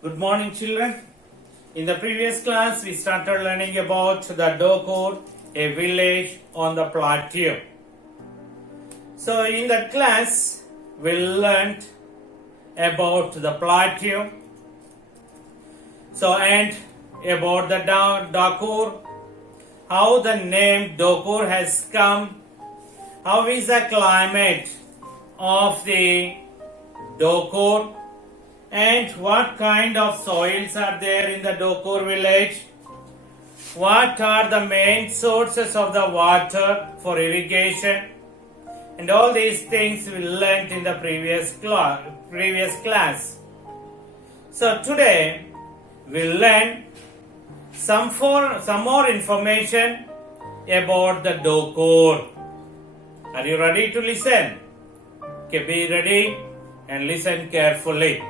Good morning, children. In the previous class, we started learning about the Dokur, a village on the plateau. So, in that class, we learned about the plateau. And about the Dokur, how the name Dokur has come, how is the climate of the Dokur, and what kind of soils are there in the Dokur village? What are the main sources of the water for irrigation? And all these things we learned in the previous class. So today we learn some more information about the Dokur. Are you ready to listen? Okay, be ready and listen carefully.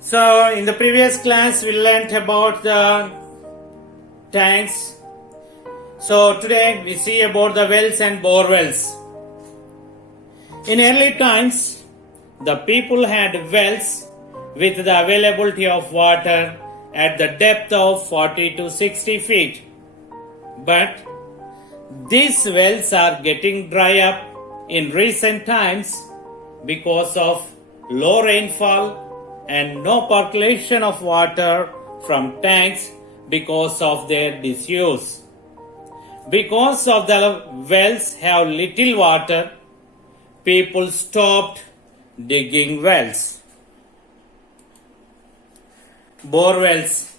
So, in the previous class, we learnt about the tanks. So, today we see about the wells and bore wells. In early times, the people had wells with the availability of water at the depth of 40 to 60 feet. But these wells are getting dry up in recent times because of low rainfall and no percolation of water from tanks because of their disuse. Because of the wells have little water, people stopped digging wells. Bore wells.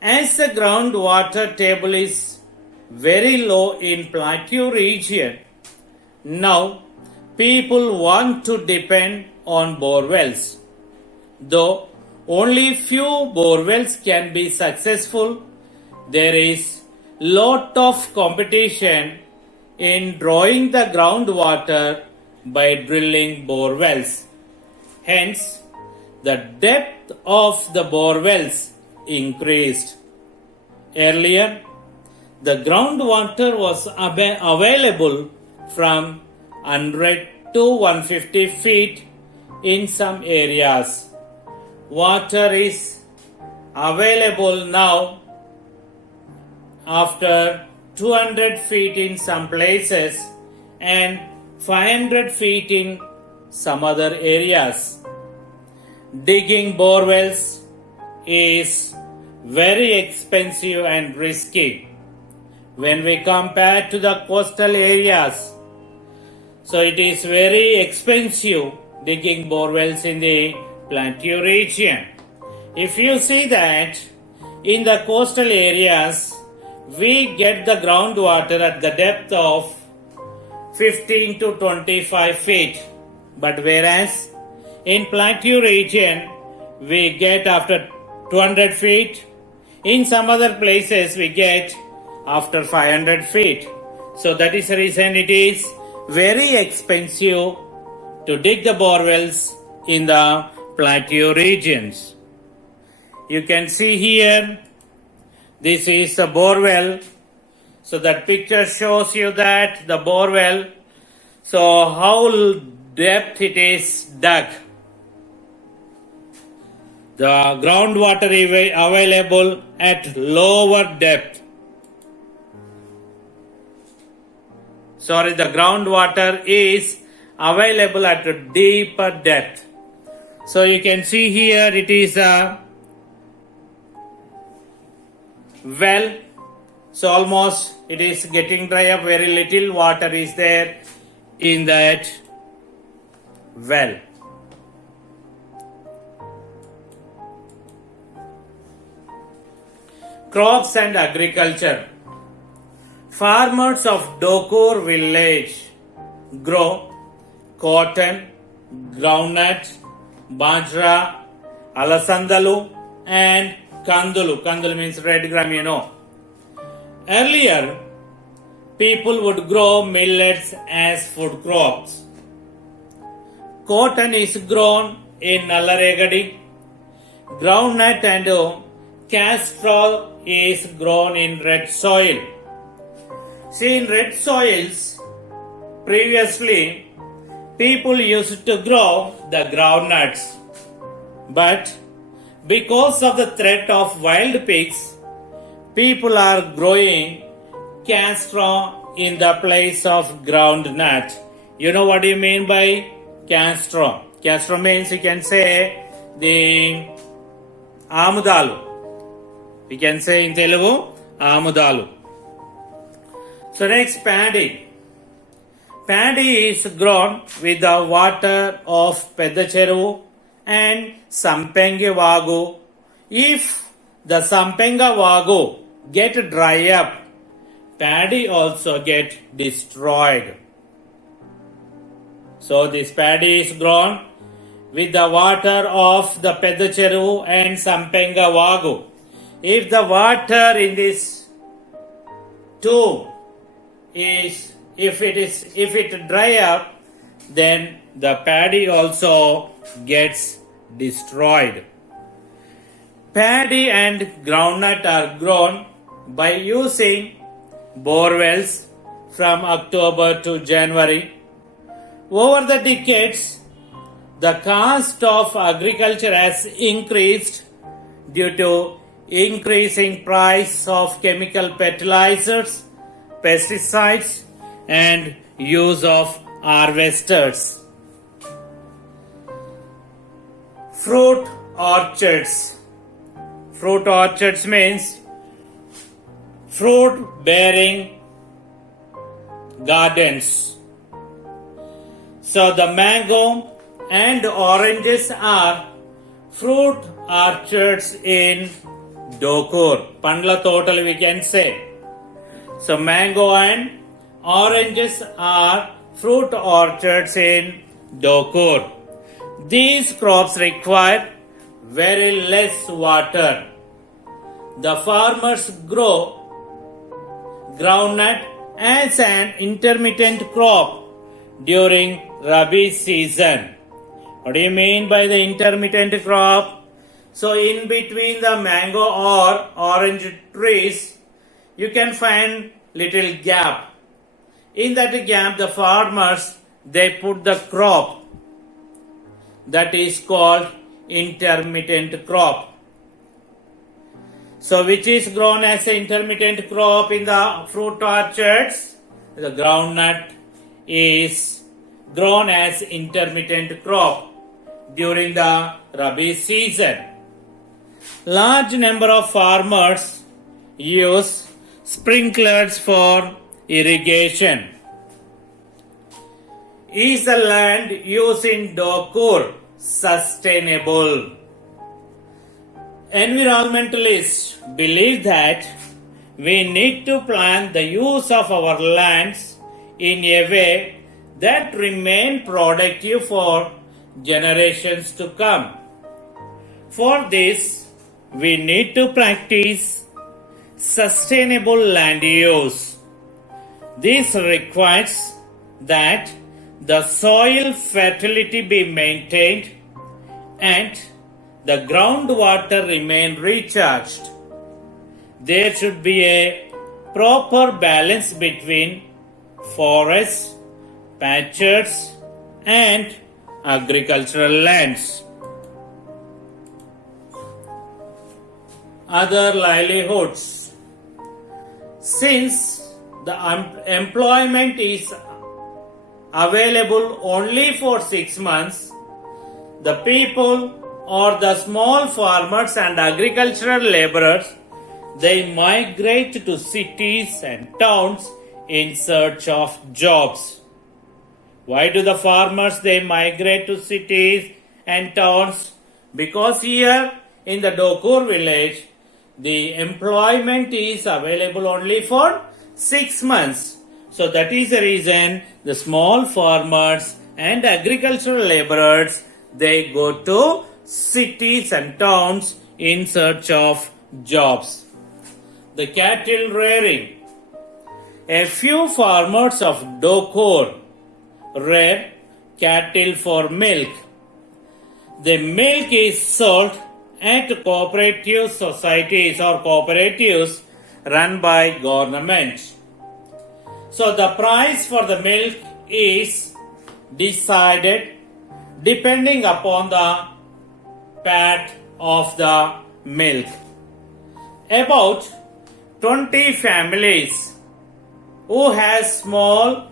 As the groundwater table is very low in plateau region, now people want to depend on bore wells. Though only few bore wells can be successful, there is lot of competition in drawing the groundwater by drilling bore wells. Hence, the depth of the bore wells increased. Earlier, the groundwater was available from 100 to 150 feet in some areas. Water is available now after 200 feet in some places and 500 feet in some other areas. Digging bore wells is very expensive and risky when we compare to the coastal areas. So it is very expensive digging bore wells in the plateau region. If you see that in the coastal areas, we get the groundwater at the depth of 15 to 25 feet. But whereas in plateau region, we get after 200 feet. In some other places, we get after 500 feet. So that is the reason it is very expensive to dig the bore wells in the plateau regions. You can see here, this is a bore well. So that picture shows you that the bore well. So how depth it is dug. The groundwater is available at lower depth. The groundwater is available at a deeper depth. So you can see here it is a well. So almost it is getting dry up, very little water is there in that well. Crops and agriculture. Farmers of Dokur village grow cotton, groundnut, bajra, alasandalu and kandulu. Kandulu means red gram, you know. Earlier, people would grow millets as food crops. Cotton is grown in Nallaregadi. Groundnut and castrol is grown in red soil. See, in red soils, Previously, people used to grow the groundnuts, but because of the threat of wild pigs, people are growing castro in the place of groundnut. You know what do you mean by castro? Castro means you can say the amudalu. We can say in Telugu amudalu. So next, paddy. Paddy is grown with the water of Pedacheru and Sampenga Vagu. If the Sampenga Vagu get dry up, paddy also get destroyed. So this paddy is grown with the water of the Pedacheru and Sampenga Vagu. If the water in this two is if it dry up, then the paddy also gets destroyed. Paddy and groundnut are grown by using bore wells from October to January. Over the decades, the cost of agriculture has increased due to increasing price of chemical fertilizers, pesticides, and use of harvesters. Fruit orchards. Fruit orchards means fruit bearing gardens. So the mango and oranges are fruit orchards in Dokur. Pandla total we can say. So mango and oranges are fruit orchards in Dokur. These crops require very less water. The farmers grow groundnut as an intermittent crop during Rabi season. What do you mean by the intermittent crop? So in between the mango or orange trees, you can find little gap. In that gap, the farmers, they put the crop that is called intermittent crop. So which is grown as an intermittent crop in the fruit orchards? The groundnut is grown as intermittent crop during the Rabi season. Large number of farmers use sprinklers for irrigation. Is the land used in Dokur sustainable? Environmentalists believe that we need to plan the use of our lands in a way that remain productive for generations to come. For this, we need to practice sustainable land use. This requires that the soil fertility be maintained and the groundwater remain recharged. There should be a proper balance between forests, pastures, and agricultural lands. Other livelihoods. Since the employment is available only for 6 months, the people or the small farmers and agricultural laborers, they migrate to cities and towns in search of jobs. Why do the farmers they migrate to cities and towns? Because here in the Dokur village, the employment is available only for 6 months. So that is the reason the small farmers and agricultural laborers, they go to cities and towns in search of jobs. The cattle rearing. A few farmers of Dokur rear cattle for milk. The milk is sold at cooperative societies or cooperatives run by government. So the price for the milk is decided depending upon the fat of the milk. About 20 families who has small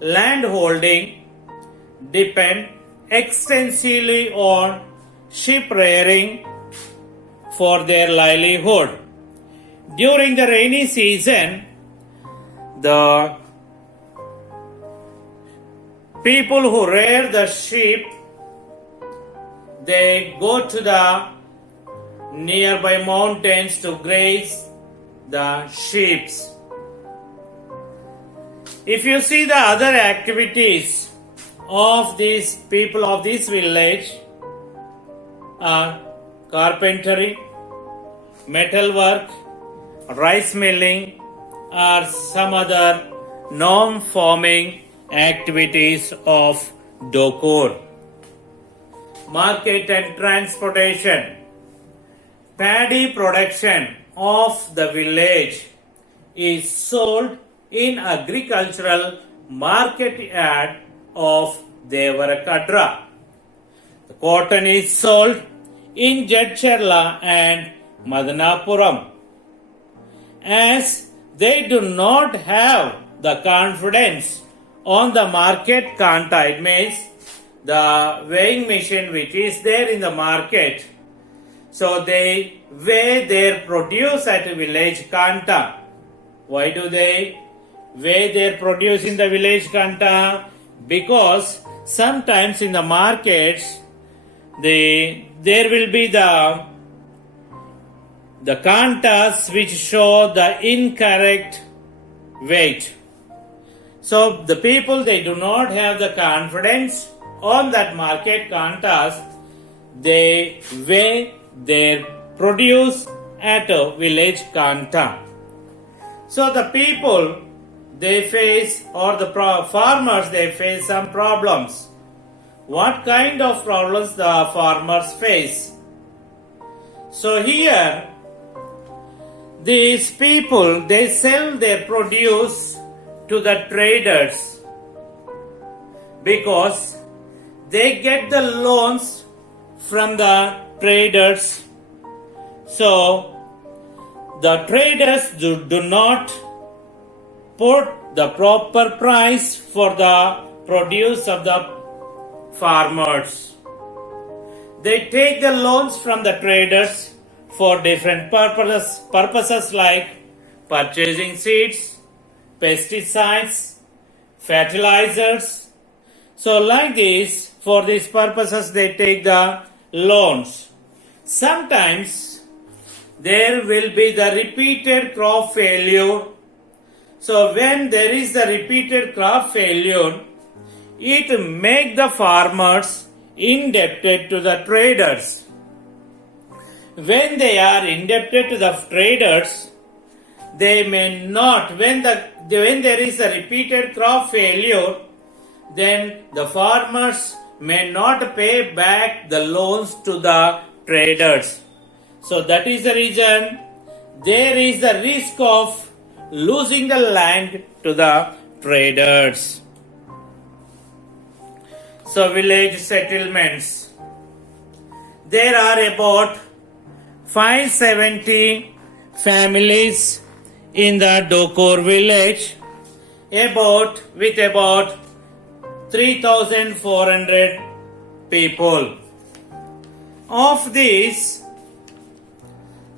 land holding depend extensively on sheep rearing for their livelihood. During the rainy season, the people who rear the sheep, they go to the nearby mountains to graze the sheep. If you see the other activities of these people of this village are carpentry, metalwork, rice milling, or some other non-farming activities of Dokor. Market and transportation. Paddy production of the village is sold in agricultural market yard of Devarakadra. The cotton is sold in Jadcherla and Madanapuram. As they do not have the confidence on the market kanta, it means the weighing machine which is there in the market, so they weigh their produce at village kanta. Why do they weigh their produce in the village kanta? Because sometimes in the markets there will be the kantas which show the incorrect weight. So the people, they do not have the confidence on that market kantas, they weigh their produce at a village kanta. So the people, they face, or the farmers, they face some problems. What kind of problems the farmers face? So here, these people, they sell their produce to the traders because they get the loans from the traders. So the traders do not put the proper price for the produce of the farmers. They take the loans from the traders for different purposes like purchasing seeds, pesticides, fertilizers. So like this, for these purposes they take the loans. Sometimes there will be the repeated crop failure. So when there is the repeated crop failure, it makes the farmers indebted to the traders. When they are indebted to the traders, they may not, when there is a repeated crop failure, then the farmers may not pay back the loans to the traders. So that is the reason there is the risk of losing the land to the traders. So village settlements. There are about 570 families in the Dokor village, with about 3,400 people. Of these,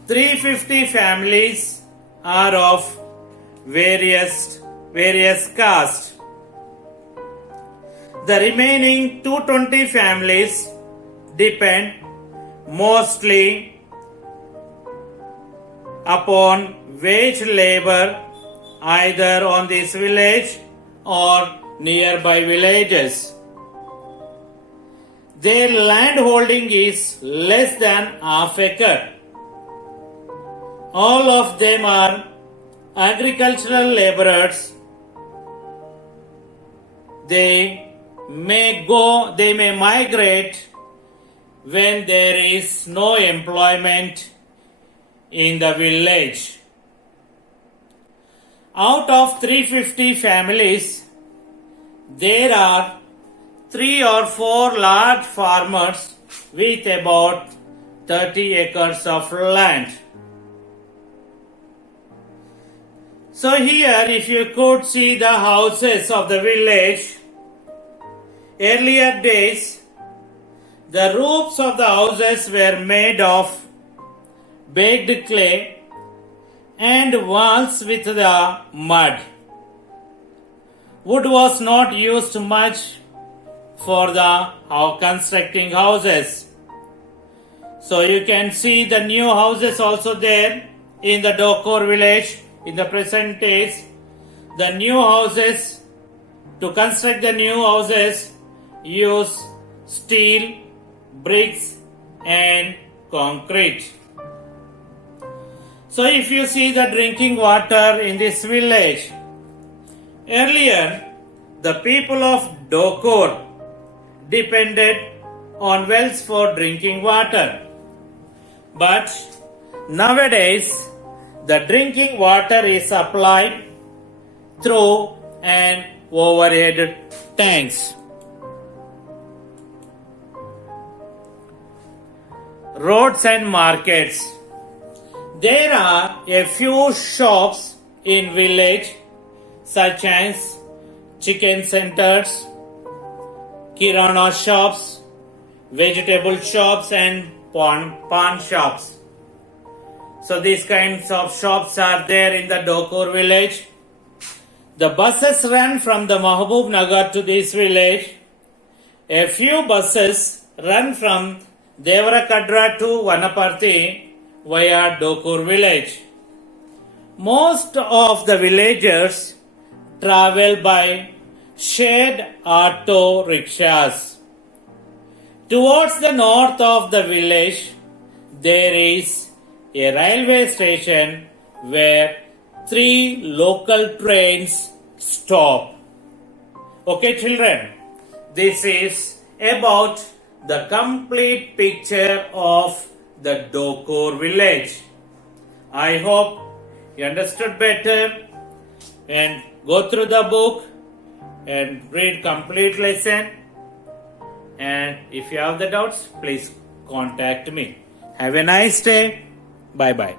350 families are of various castes. The remaining 220 families depend mostly upon wage labor either on this village or nearby villages. Their land holding is less than half acre. All of them are agricultural laborers. They may migrate when there is no employment in the village. Out of 350 families, there are 3 or 4 large farmers with about 30 acres of land. So here, if you could see the houses of the village, earlier days, the roofs of the houses were made of baked clay and walls with the mud. Wood was not used much for the constructing houses. So you can see the new houses also there in the Dokor village in the present days. The new houses, to construct the new houses, use steel, bricks and concrete. So if you see the drinking water in this village, earlier the people of Dokor depended on wells for drinking water. But nowadays the drinking water is supplied through an overhead tanks. Roads and markets. There are a few shops in village such as chicken centers, kirana shops, vegetable shops and pawn shops. So these kinds of shops are there in the Dokor village. The buses run from the Mahbub Nagar to this village. A few buses run from Devarakadra to Vanaparthi via Dokor village. Most of the villagers travel by shared auto rickshaws. Towards the north of the village, there is a railway station where 3 local trains stop. Okay, children, this is about the complete picture of the Dokor village. I hope you understood better, and go through the book and read complete lesson. And if you have the doubts, please contact me. Have a nice day. Bye bye.